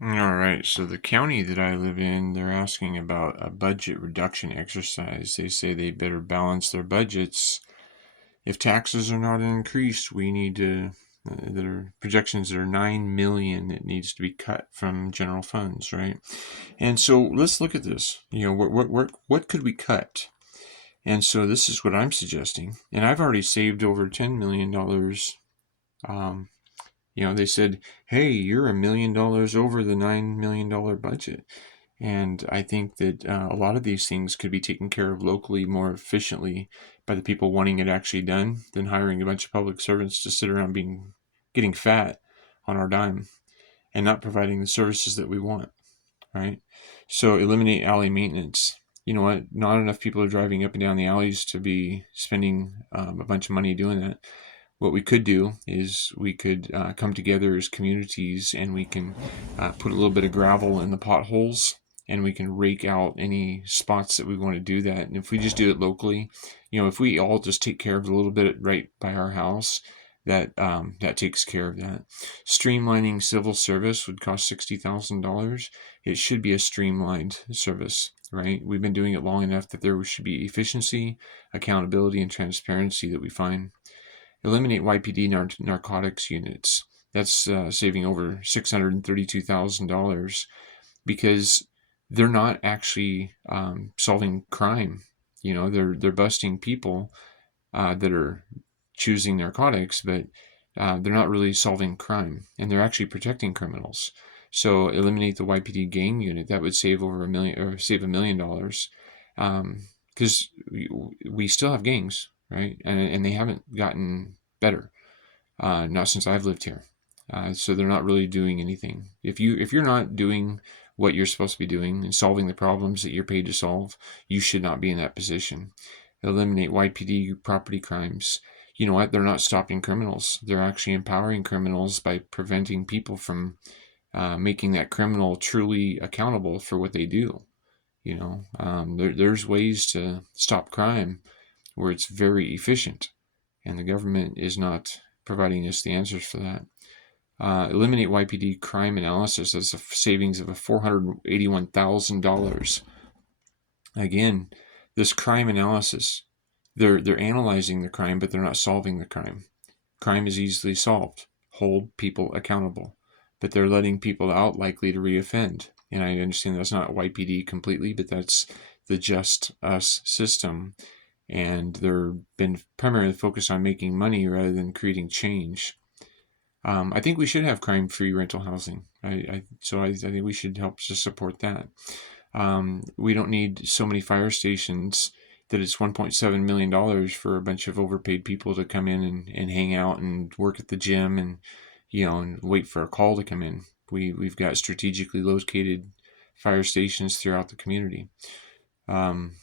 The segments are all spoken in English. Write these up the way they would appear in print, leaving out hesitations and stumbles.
All right, so the county that I live in, they're asking about a budget reduction exercise. They say they better balance their budgets. If taxes are not increased, we need to. There are projections that are 9 million that needs to be cut from general funds, right? And so let's look at this. What could we cut? And so this is what I'm suggesting. And I've already saved over $10 million. Um, they said, hey, you're $1 million over the $9 million budget. And I think that a lot of these things could be taken care of locally more efficiently by the people wanting it actually done than hiring a bunch of public servants to sit around getting fat on our dime and not providing the services that we want, right? So eliminate alley maintenance. You know what? Not enough people are driving up and down the alleys to be spending a bunch of money doing that. What we could do is we could come together as communities and we can put a little bit of gravel in the potholes and we can rake out any spots that we want to do that. And if we just do it locally, if we all just take care of a little bit right by our house, that takes care of that. Streamlining civil service would cost $60,000. It should be a streamlined service, right? We've been doing it long enough that there should be efficiency, accountability, and transparency that we find. Eliminate YPD narcotics units. That's saving over $632,000 because they're not actually solving crime. They're busting people that are choosing narcotics, but they're not really solving crime, and they're actually protecting criminals. So eliminate the YPD gang unit. That would save over a million, or save $1 million, because we still have gangs, right? And they haven't gotten better, not since I've lived here. So they're not really doing anything. If you're not doing what you're supposed to be doing and solving the problems that you're paid to solve, you should not be in that position. Eliminate YPD property crimes. You know what? They're not stopping criminals. They're actually empowering criminals by preventing people from making that criminal truly accountable for what they do. There's ways to stop crime where it's very efficient, and the government is not providing us the answers for that. Eliminate YPD crime analysis. That's a savings of $481,000. Again, this crime analysis, they're analyzing the crime, but they're not solving the crime. Crime is easily solved. Hold people accountable, but they're letting people out likely to reoffend. And I understand that's not YPD completely, but that's the Just Us system, and they're been primarily focused on making money rather than creating change. I think we should have crime-free rental housing. I think we should help to support that. We don't need so many fire stations that it's $1.7 million for a bunch of overpaid people to come in and hang out and work at the gym and wait for a call to come in. We've got strategically located fire stations throughout the community. Um,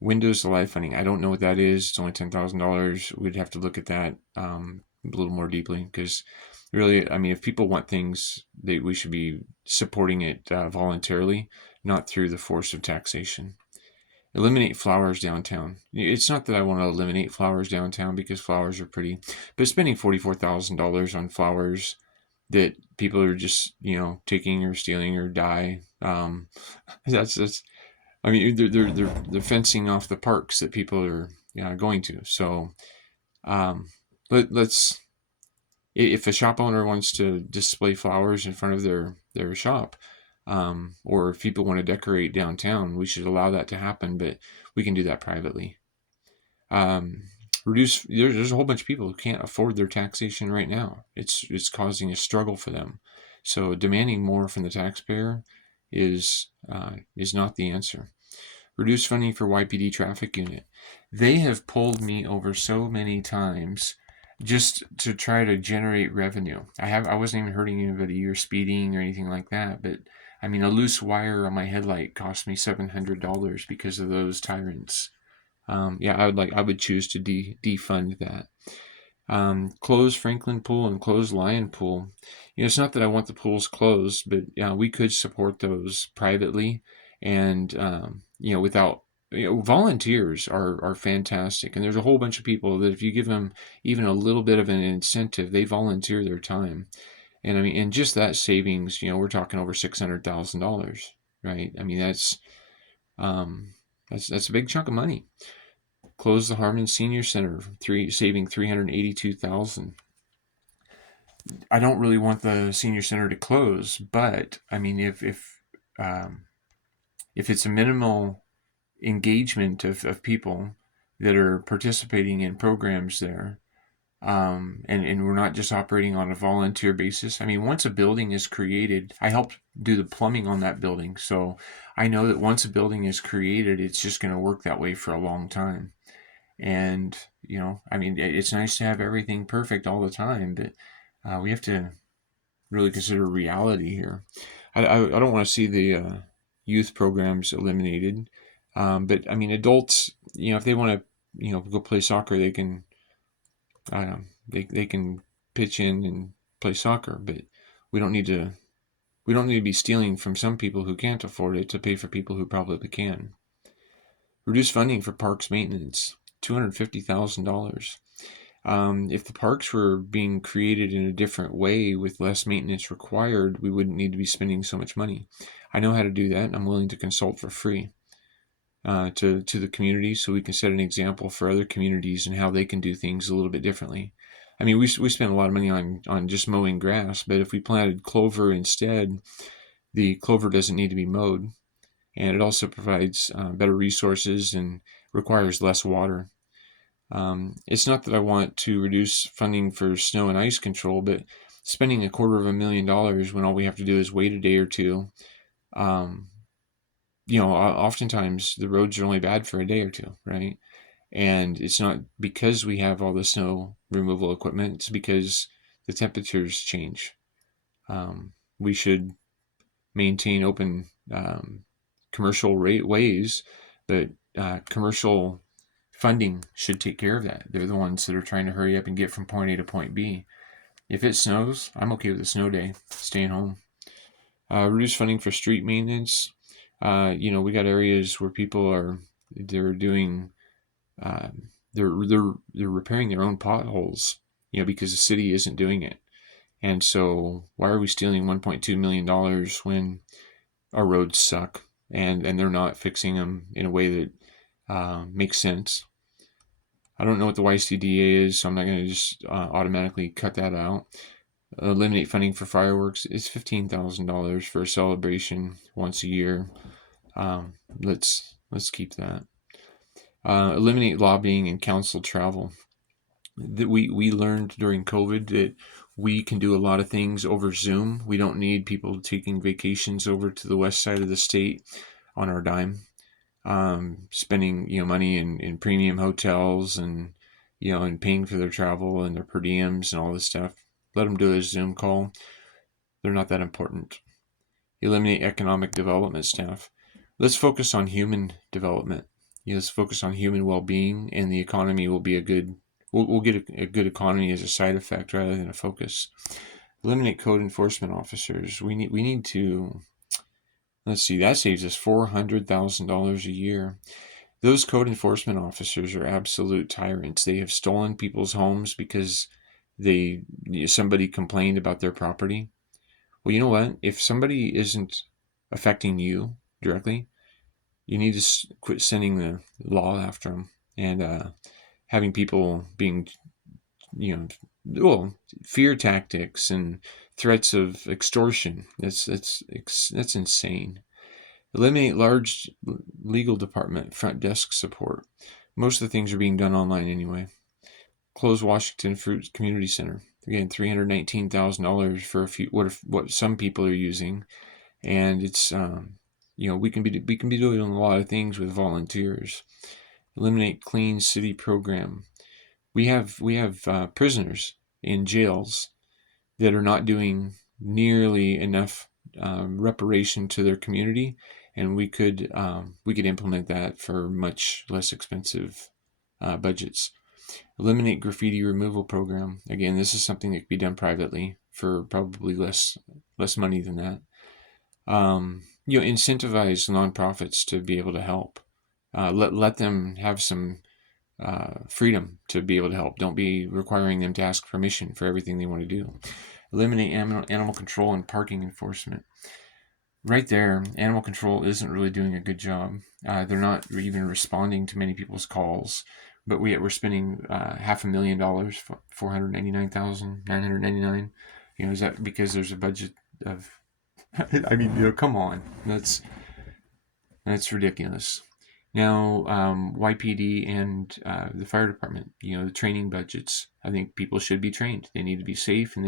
Windows to live funding. I don't know what that is. It's only $10,000. We'd have to look at that a little more deeply because really, I mean, if people want things, we should be supporting it voluntarily, not through the force of taxation. Eliminate flowers downtown. It's not that I want to eliminate flowers downtown because flowers are pretty, but spending $44,000 on flowers that people are just taking or stealing or die. That's I mean, they're fencing off the parks that people are going to. So let's if a shop owner wants to display flowers in front of their shop, or if people want to decorate downtown, we should allow that to happen. But we can do that privately. Um, Reduce. There's a whole bunch of people who can't afford their taxation right now. It's causing a struggle for them. So demanding more from the taxpayer is not the answer. Reduce funding for YPD traffic unit. They have pulled me over so many times just to try to generate revenue. I wasn't even hurting anybody or speeding or anything like that, but I mean a loose wire on my headlight cost me $700 because of those tyrants. I would choose to defund that. Close Franklin Pool and close Lion Pool. It's not that I want the pools closed, but we could support those privately, and without volunteers are fantastic, and there's a whole bunch of people that if you give them even a little bit of an incentive, they volunteer their time. And I mean, and just that savings, we're talking over $600,000, right? I mean, um, that's a big chunk of money. Close the Harmon Senior Center, saving 382,000. I don't really want the senior center to close, but I mean, um, if it's a minimal engagement of people that are participating in programs there, and we're not just operating on a volunteer basis. I mean, once a building is created, I helped do the plumbing on that building, so I know that once a building is created, it's just going to work that way for a long time. And I mean, it's nice to have everything perfect all the time, but we have to really consider reality here. I don't want to see the youth programs eliminated, but I mean, adults, if they want to, go play soccer, they can. They can pitch in and play soccer, but we don't need to. We don't need to be stealing from some people who can't afford it to pay for people who probably can. Reduce funding for parks maintenance, $250,000. If the parks were being created in a different way with less maintenance required, we wouldn't need to be spending so much money. I know how to do that, and I'm willing to consult for free to the community, so we can set an example for other communities and how they can do things a little bit differently. I mean, we spend a lot of money on just mowing grass, but if we planted clover instead, the clover doesn't need to be mowed, and it also provides better resources and requires less water. It's not that I want to reduce funding for snow and ice control, but spending $250,000 when all we have to do is wait a day or two. Um, Oftentimes the roads are only bad for a day or two, right? And it's not because we have all the snow removal equipment, it's because the temperatures change. We should maintain open commercial ways, but commercial funding should take care of that. They're the ones that are trying to hurry up and get from point A to point B. If it snows, I'm okay with a snow day, staying home. Reduce funding for street maintenance. We got areas where they're doing uh, they're repairing their own potholes, because the city isn't doing it. And so why are we stealing $1.2 million when our roads suck and they're not fixing them in a way that makes sense? I don't know what the YCDA is, so I'm not going to just automatically cut that out. Eliminate funding for fireworks. It's $15,000 for a celebration once a year. Let's keep that. Eliminate lobbying and council travel. That we learned during COVID that we can do a lot of things over Zoom. We don't need people taking vacations over to the west side of the state on our dime, spending money in premium hotels and and paying for their travel and their per diems and all this stuff. Let them do a Zoom call. They're not that important. Eliminate economic development staff. Let's focus on human development. Let's focus on human well-being, and the economy will be a good. We'll get a good economy as a side effect rather than a focus. Eliminate code enforcement officers. We need to. Let's see. That saves us $400,000 a year. Those code enforcement officers are absolute tyrants. They have stolen people's homes because somebody complained about their property. Well, you know what? If somebody isn't affecting you directly, you need to quit sending the law after them and having people being, fear tactics and threats of extortion. That's insane. Eliminate large legal department front desk support. Most of the things are being done online anyway. Close Washington Fruit Community Center. Again, $319,000 for what some people are using, and it's we can be doing a lot of things with volunteers. Eliminate Clean City program. We have prisoners in jails that are not doing nearly enough reparation to their community, and we could implement that for much less expensive budgets. Eliminate graffiti removal program. Again, this is something that could be done privately for probably less money than that. Incentivize nonprofits to be able to help. Let them have some freedom to be able to help. Don't be requiring them to ask permission for everything they want to do. Eliminate animal control and parking enforcement. Right there, animal control isn't really doing a good job. They're not even responding to many people's calls. But we're spending $500,000, $499,999. Is that because there's a budget of? I mean, come on, that's ridiculous. Now, YPD and the fire department, the training budgets. I think people should be trained. They need to be safe,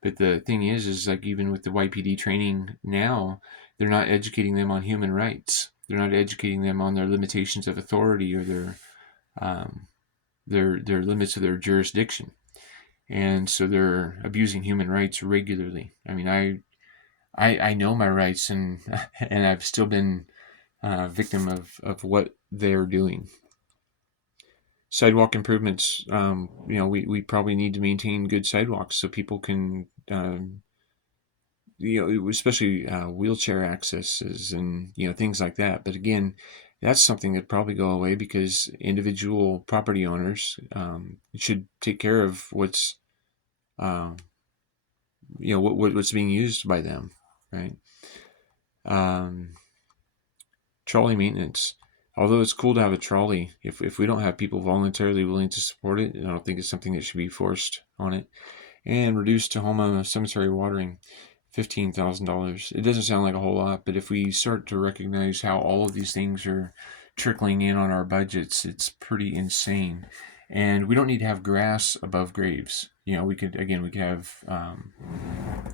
but the thing is like even with the YPD training now, they're not educating them on human rights. They're not educating them on their limitations of authority or their limits of their jurisdiction, and so they're abusing human rights regularly. I mean, I know my rights, and and I've still been victim of what they're doing. Sidewalk improvements. We probably need to maintain good sidewalks so people can, especially wheelchair accesses and things like that. But again, that's something that probably go away because individual property owners should take care of what's what's being used by them, right? Trolley maintenance. Although it's cool to have a trolley, if we don't have people voluntarily willing to support it, I don't think it's something that should be forced on it. And reduce Tahoma cemetery watering, $15,000. It doesn't sound like a whole lot, but if we start to recognize how all of these things are trickling in on our budgets, it's pretty insane. And we don't need to have grass above graves. We could have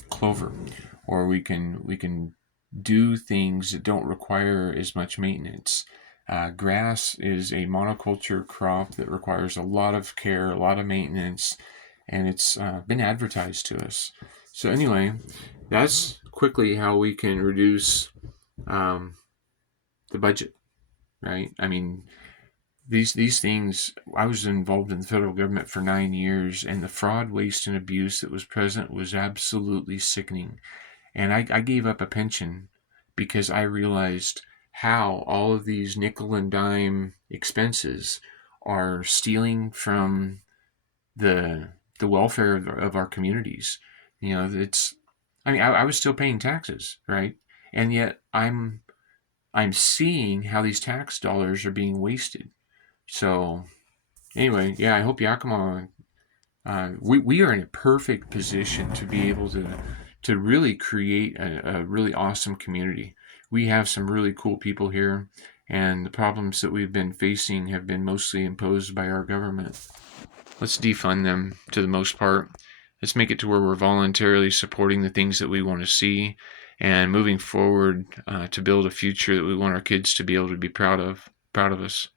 clover, or we can do things that don't require as much maintenance. Grass is a monoculture crop that requires a lot of care, a lot of maintenance, and it's been advertised to us. So anyway, that's quickly how we can reduce the budget, right? I mean, these things. I was involved in the federal government for 9 years, and the fraud, waste, and abuse that was present was absolutely sickening. And I gave up a pension because I realized how all of these nickel and dime expenses are stealing from the welfare of our communities. I was still paying taxes, right? And yet I'm seeing how these tax dollars are being wasted. So anyway, yeah, I hope Yakima, we are in a perfect position to be able to really create a really awesome community. We have some really cool people here, and the problems that we've been facing have been mostly imposed by our government. Let's defund them to the most part. Let's make it to where we're voluntarily supporting the things that we want to see and moving forward to build a future that we want our kids to be able to be proud of us.